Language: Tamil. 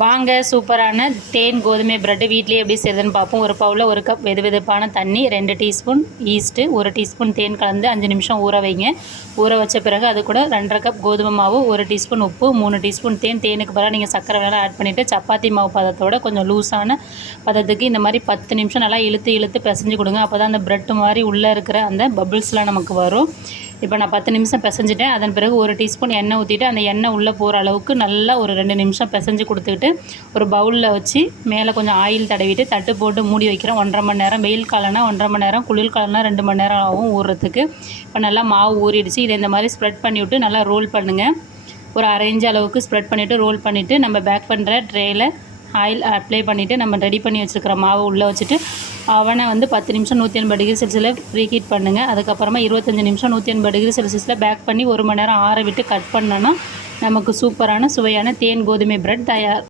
வாங்க சூப்பரான தேன் கோதுமை பிரெட் வீட்லேயே எப்படி செய்யுதுன்னு பார்ப்போம். ஒரு பவுலில் 1 கப் வெதுவெதுப்பான தண்ணி, 2 டீஸ்பூன் ஈஸ்ட்டு, 1 டீஸ்பூன் தேன் கலந்து 5 நிமிஷம் ஊற வைங்க. ஊற வச்ச பிறகு அது கூட 2½ கப் கோதுமை மாவு, 1 டீஸ்பூன் உப்பு, 3 டீஸ்பூன் தேன். தேனுக்கு பதிலாக நீங்கள் சர்க்கரை வேணாலும் ஆட் பண்ணிவிட்டு சப்பாத்தி மாவு பதத்தோட கொஞ்சம் லூஸான பதத்துக்கு இந்த மாதிரி 10 நிமிஷம் நல்லா இழுத்து பிசைஞ்சு கொடுங்க. அப்போ தான் அந்த பிரெட் மாதிரி உள்ளே இருக்கிற அந்த பபிள்ஸ்லாம் நமக்கு வரும். இப்போ நான் 10 நிமிஷம் பிசைஞ்சிட்டேன். அதன் பிறகு 1 டீஸ்பூன் எண்ணெய் ஊற்றிட்டு அந்த எண்ணெய் உள்ளே போகிற அளவுக்கு நல்லா ஒரு 2 நிமிஷம் பிசைஞ்சு கொடுத்துக்கிட்டு ஒரு பவுலில் வச்சு மேலே கொஞ்சம் ஆயில் தடவிட்டு தட்டு போட்டு மூடி வைக்கிறேன். 1½ மணி நேரம், வெயில் காலம்னா 1½ மணி நேரம், குளிர் காலம்னா 2 மணி நேரம் ஆகும் ஊறுறதுக்கு. இப்போ நல்லா மாவு ஊறிடுச்சு. இதை இந்த மாதிரி ஸ்ப்ரெட் பண்ணிவிட்டு நல்லா ரோல் பண்ணுங்கள். ஒரு 1/2 இன்ச் அளவுக்கு ஸ்ப்ரெட் பண்ணிவிட்டு ரோல் பண்ணிவிட்டு நம்ம பேக் பண்ணுற ட்ரேயில் ஆயில் அப்ளை பண்ணிவிட்டு நம்ம ரெடி பண்ணி வச்சுருக்கிற மாவு உள்ளே வச்சுட்டு அவனை 10 நிமிஷம் 180 டிகிரி செல்சியஸில் ப்ரீ ஹீட் பண்ணுங்கள். அதுக்கப்புறமா 25 நிமிஷம் 180 டிகிரி செல்சியஸில் பேக் பண்ணி 1 மணி நேரம் ஆற விட்டு கட் பண்ணோன்னா நமக்கு சூப்பரான சுவையான தேன் கோதுமை பிரெட் தயார்.